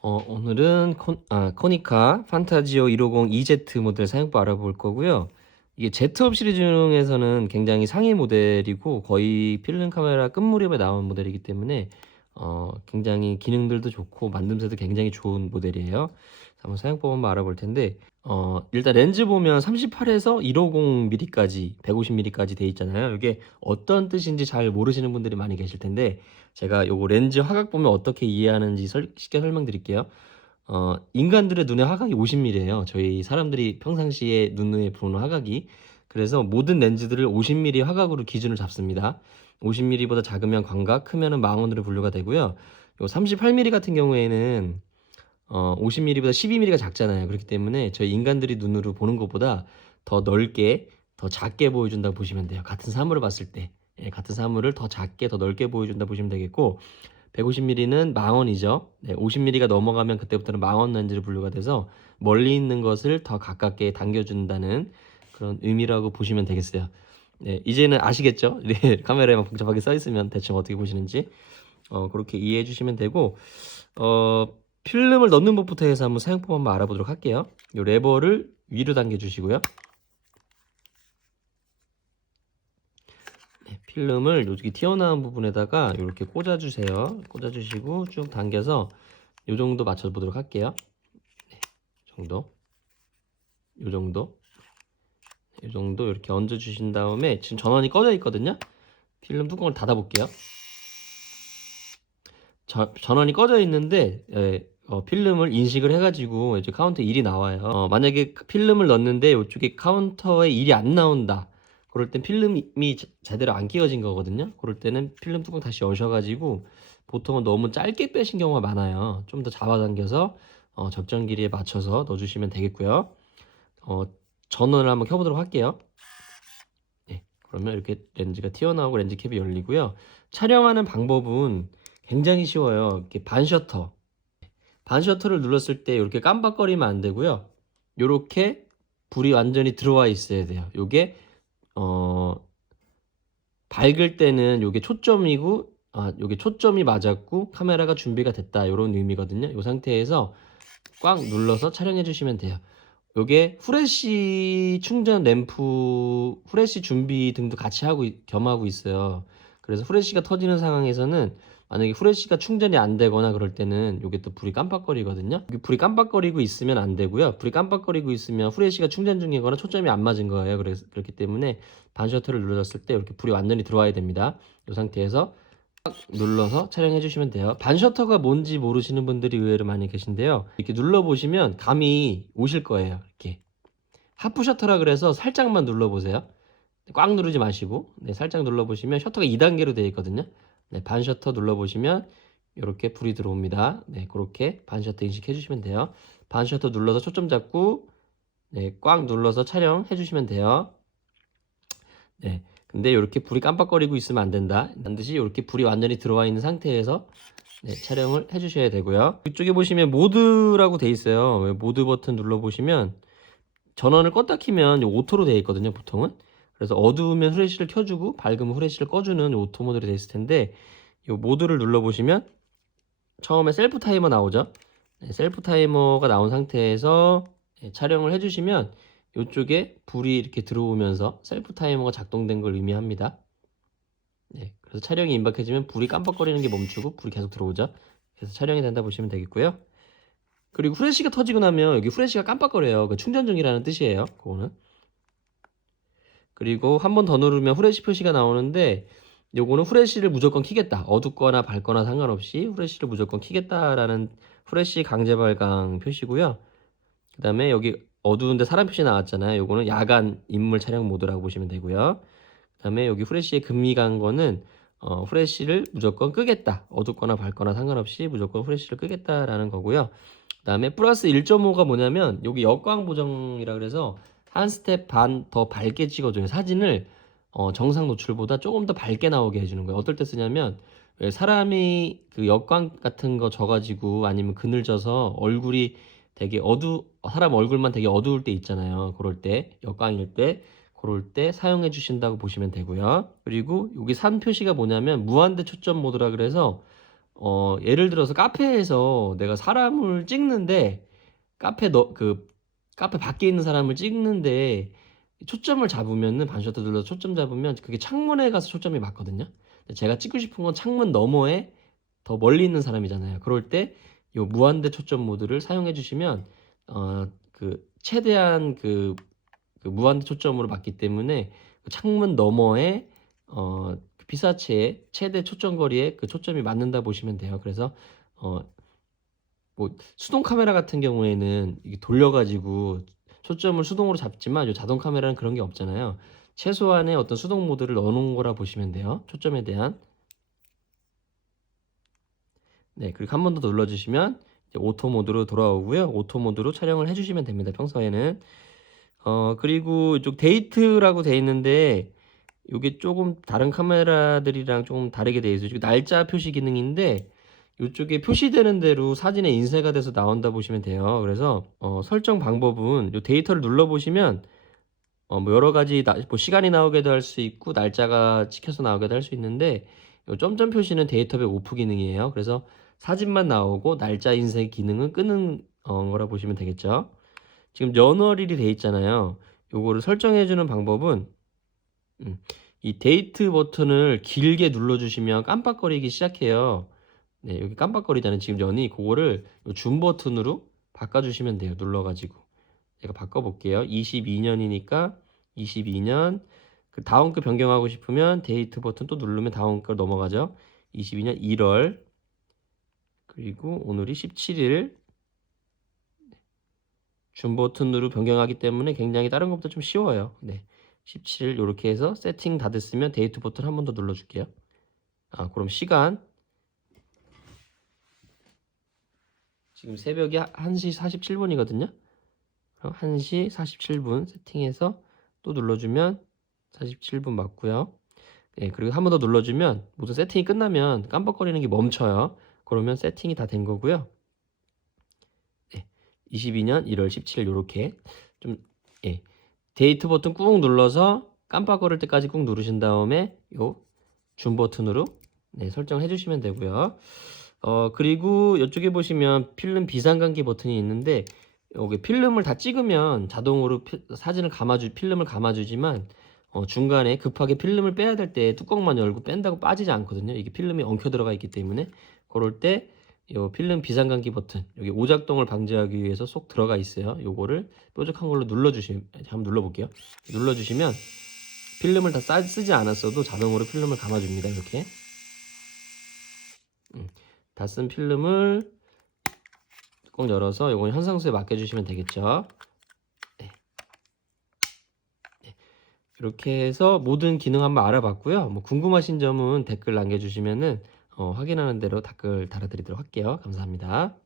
어, 오늘은 콘, 아, 코니카 판타지오 150 EZ 모델 사용법 알아볼 거고요. 이게 Z업 시리즈 중에서는 굉장히 상위 모델이고 거의 필름 카메라 끝무렵에 나온 모델이기 때문에 어, 굉장히 기능들도 좋고 만듦새도 굉장히 좋은 모델이에요. 자, 한번 사용법 한번 알아볼 텐데 어, 일단 렌즈 보면 38에서 150mm까지 150mm까지 돼 있잖아요. 이게 어떤 뜻인지 잘 모르시는 분들이 많이 계실 텐데 제가 요거 렌즈 화각 보면 어떻게 이해하는지 설- 쉽게 설명드릴게요. 어, 인간들의 눈의 화각이 50mm예요. 저희 사람들이 평상시에 눈에 보는 화각이. 그래서 모든 렌즈들을 50mm 화각으로 기준을 잡습니다. 50mm보다 작으면 광각, 크면은 망원으로 분류가 되고요. 요 38mm 같은 경우에는 어, 50mm보다 12mm가 작잖아요. 그렇기 때문에 저희 인간들이 눈으로 보는 것보다 더 넓게, 더 작게 보여준다고 보시면 돼요. 같은 사물을 봤을 때. 예, 같은 사물을 더 작게, 더 넓게 보여준다 보시면 되겠고, 150mm는 망원이죠. 네, 50mm가 넘어가면 그때부터는 망원 렌즈로 분류가 돼서 멀리 있는 것을 더 가깝게 당겨준다는 그런 의미라고 보시면 되겠어요. 네, 이제는 아시겠죠? 네, 카메라에 막 복잡하게 써 있으면 대충 어떻게 보시는지 어, 그렇게 이해해 주시면 되고 어, 필름을 넣는 법부터 해서 한번 사용법 한번 알아보도록 할게요. 이 레버를 위로 당겨 주시고요. 네, 필름을 여기 튀어나온 부분에다가 이렇게 꽂아 주세요. 꽂아 주시고 쭉 당겨서 이 정도 맞춰 보도록 할게요. 네, 정도. 이 정도. 이 정도 이렇게 얹어주신 다음에 지금 전원이 꺼져 있거든요. 필름 뚜껑을 닫아볼게요. 저- 전원이 꺼져 있는데 예, 어, 필름을 인식을 해가지고 이제 카운터 1이 나와요. 어, 만약에 필름을 넣는데 이쪽에 카운터에 1이 안 나온다. 그럴 땐 필름이 제- 제대로 안 끼워진 거거든요. 그럴 때는 필름 뚜껑 다시 여셔가지고 보통은 너무 짧게 빼신 경우가 많아요. 좀 더 잡아당겨서 어, 적정 길이에 맞춰서 넣어주시면 되겠고요. 어, 전원을 한번 켜보도록 할게요. 네, 그러면 이렇게 렌즈가 튀어나오고 렌즈 캡이 열리고요. 촬영하는 방법은 굉장히 쉬워요. 이렇게 반 셔터. 반 셔터를 눌렀을 때 이렇게 깜빡거리면 안 되고요. 이렇게 불이 완전히 들어와 있어야 돼요. 요게 어 밝을 때는 요게 초점이고 아 요게 초점이 맞았고 카메라가 준비가 됐다 이런 의미거든요. 이 상태에서 꽉 눌러서 촬영해 주시면 돼요. 요게 후레쉬 충전 램프 후레쉬 준비 등도 같이 하고 있- 겸하고 있어요. 그래서 후레쉬가 터지는 상황에서는 만약에 후레쉬가 충전이 안 되거나 그럴 때는 요게 또 불이 깜빡거리거든요. 불이 깜빡거리고 있으면 안 되고요. 불이 깜빡거리고 있으면 후레쉬가 충전 중이거나 초점이 안 맞은 거예요. 그래서 그렇기 때문에 반 셔터를 눌러줬을 때 이렇게 불이 완전히 들어와야 됩니다. 이 상태에서 꽉 눌러서 촬영해 주시면 돼요. 반 셔터가 뭔지 모르시는 분들이 의외로 많이 계신데요. 이렇게 눌러 보시면 감이 오실 거예요. 이렇게 하프 셔터라 그래서 살짝만 눌러 보세요. 꽉 누르지 마시고 네, 살짝 눌러 보시면 셔터가 2단계로 되어 있거든요. 네, 반 셔터 눌러 보시면 이렇게 불이 들어옵니다. 네, 그렇게 반 셔터 인식해 주시면 돼요. 반 셔터 눌러서 초점 잡고 네, 꽉 눌러서 촬영해 주시면 돼요. 네. 근데 이렇게 불이 깜빡거리고 있으면 안 된다. 반드시 이렇게 불이 완전히 들어와 있는 상태에서 네, 촬영을 해 주셔야 되고요. 이쪽에 보시면 모드라고 돼 있어요. 왜 모드 버튼 눌러 보시면 전원을 껐다 키면 오토로 되어 있거든요, 보통은. 그래서 어두우면 후레쉬를 켜주고 밝으면 후레쉬를 꺼주는 오토 모드로 되어 있을 텐데 이 모드를 눌러 보시면 처음에 셀프 타이머 나오죠. 네, 셀프 타이머가 나온 상태에서 네, 촬영을 해주시면 이쪽에 불이 이렇게 들어오면서 셀프 타이머가 작동된 걸 의미합니다. 네, 그래서 촬영이 임박해지면 불이 깜빡거리는 게 멈추고 불이 계속 들어오죠. 그래서 촬영이 된다 보시면 되겠고요. 그리고 후레쉬가 터지고 나면 여기 후레쉬가 깜빡거려요. 그 충전 중이라는 뜻이에요. 그거는. 그리고 한 번 더 누르면 후레쉬 표시가 나오는데 요거는 후레쉬를 무조건 켜겠다. 어둡거나 밝거나 상관없이 후레쉬를 무조건 켜겠다라는 후레쉬 강제 발광 표시고요. 그 다음에 여기 어두운데 사람 표시 나왔잖아요. 요거는 야간 인물 촬영 모드라고 보시면 되고요. 그 다음에 여기 후레쉬에 금이 간 거는 어, 후레쉬를 무조건 끄겠다. 어둡거나 밝거나 상관없이 무조건 후레쉬를 끄겠다라는 거고요. 그 다음에 플러스 1.5가 뭐냐면 여기 역광 보정이라 그래서 한 스텝 반 더 밝게 찍어줘요. 사진을 어, 정상 노출보다 조금 더 밝게 나오게 해주는 거예요. 어떨 때 쓰냐면 왜 사람이 그 역광 같은 거 져가지고 아니면 그늘져서 얼굴이 되게 어두 사람 얼굴만 되게 어두울 때 있잖아요. 그럴 때 역광일 때 그럴 때 사용해 주신다고 보시면 되고요. 그리고 여기 산 표시가 뭐냐면 무한대 초점 모드라 그래서 어, 예를 들어서 카페에서 내가 사람을 찍는데 카페 너 그 카페 밖에 있는 사람을 찍는데 초점을 잡으면은 반셔터 눌러서 초점 잡으면 그게 창문에 가서 초점이 맞거든요. 제가 찍고 싶은 건 창문 너머에 더 멀리 있는 사람이잖아요. 그럴 때 요 무한대 초점 모드를 사용해 주시면 어 그 최대한 그, 그 무한대 초점으로 맞기 때문에 그 창문 너머에 어 그 피사체의 최대 초점 거리에 그 초점이 맞는다 보시면 돼요. 그래서 어 뭐 수동 카메라 같은 경우에는 이게 돌려가지고 초점을 수동으로 잡지만 요 자동 카메라는 그런 게 없잖아요. 최소한의 어떤 수동 모드를 넣어놓은 거라 보시면 돼요. 초점에 대한. 네, 그리고 한 번 더 눌러주시면 오토 모드로 돌아오고요. 오토 모드로 촬영을 해주시면 됩니다. 평소에는. 어, 그리고 이쪽 데이트라고 돼 있는데 이게 조금 다른 카메라들이랑 조금 다르게 돼 있어요. 날짜 표시 기능인데 이쪽에 표시되는 대로 사진에 인쇄가 돼서 나온다 보시면 돼요. 그래서 어, 설정 방법은 이 데이터를 눌러 보시면 어, 뭐 여러 가지 나- 뭐 시간이 나오게도 할 수 있고 날짜가 찍혀서 나오게도 할 수 있는데 이 점점 표시는 데이터백 오프 기능이에요. 그래서 사진만 나오고 날짜 인쇄 기능은 끄는 어, 거라 보시면 되겠죠. 지금 연월일이 돼 있잖아요. 요거를 설정해 주는 방법은 음, 이 데이트 버튼을 길게 눌러 주시면 깜빡거리기 시작해요. 네, 여기 깜빡거리잖아요. 지금 연이 그거를 요줌 버튼으로 바꿔 주시면 돼요. 눌러 가지고. 제가 바꿔 볼게요. 22년이니까 22년 그 다음 거 변경하고 싶으면 데이트 버튼 또 누르면 다음 거 넘어가죠. 22년 1월 그리고 오늘이 17일 줌 버튼으로 변경하기 때문에 굉장히 다른 것보다 좀 쉬워요. 네. 17일 이렇게 해서 세팅 다 됐으면 데이트 버튼 한 번 더 눌러 줄게요. 아, 그럼 시간 지금 새벽이 1시 47분이거든요. 그럼 1시 47분 세팅해서 또 눌러주면 47분 맞고요. 예, 그리고 한 번 더 눌러주면 모든 세팅이 끝나면 깜빡거리는 게 멈춰요. 그러면 세팅이 다 된 거고요. 예, 22년 1월 17일 이렇게 좀 예, 데이트 버튼 꾹 눌러서 깜빡거릴 때까지 꾹 누르신 다음에 요줌 버튼으로 네, 설정해 주시면 되고요. 어, 그리고 이쪽에 보시면 필름 비상감기 버튼이 있는데 여기 필름을 다 찍으면 자동으로 피- 사진을 감아주 필름을 감아주지만 어, 중간에 급하게 필름을 빼야 될 때 뚜껑만 열고 뺀다고 빠지지 않거든요. 이게 필름이 엉켜 들어가 있기 때문에 그럴 때요 필름 비상감기 버튼 여기 오작동을 방지하기 위해서 쏙 들어가 있어요. 요거를 뾰족한 걸로 눌러주시면 한번 눌러볼게요. 눌러주시면 필름을 다 싸- 쓰지 않았어도 자동으로 필름을 감아줍니다. 이렇게 다쓴 필름을 뚜껑 열어서 요건 현상수에 맡겨주시면 되겠죠. 네. 네. 이렇게 해서 모든 기능 한번 알아봤고요. 뭐 궁금하신 점은 댓글 남겨주시면은 어, 확인하는 대로 댓글 달아드리도록 할게요. 감사합니다.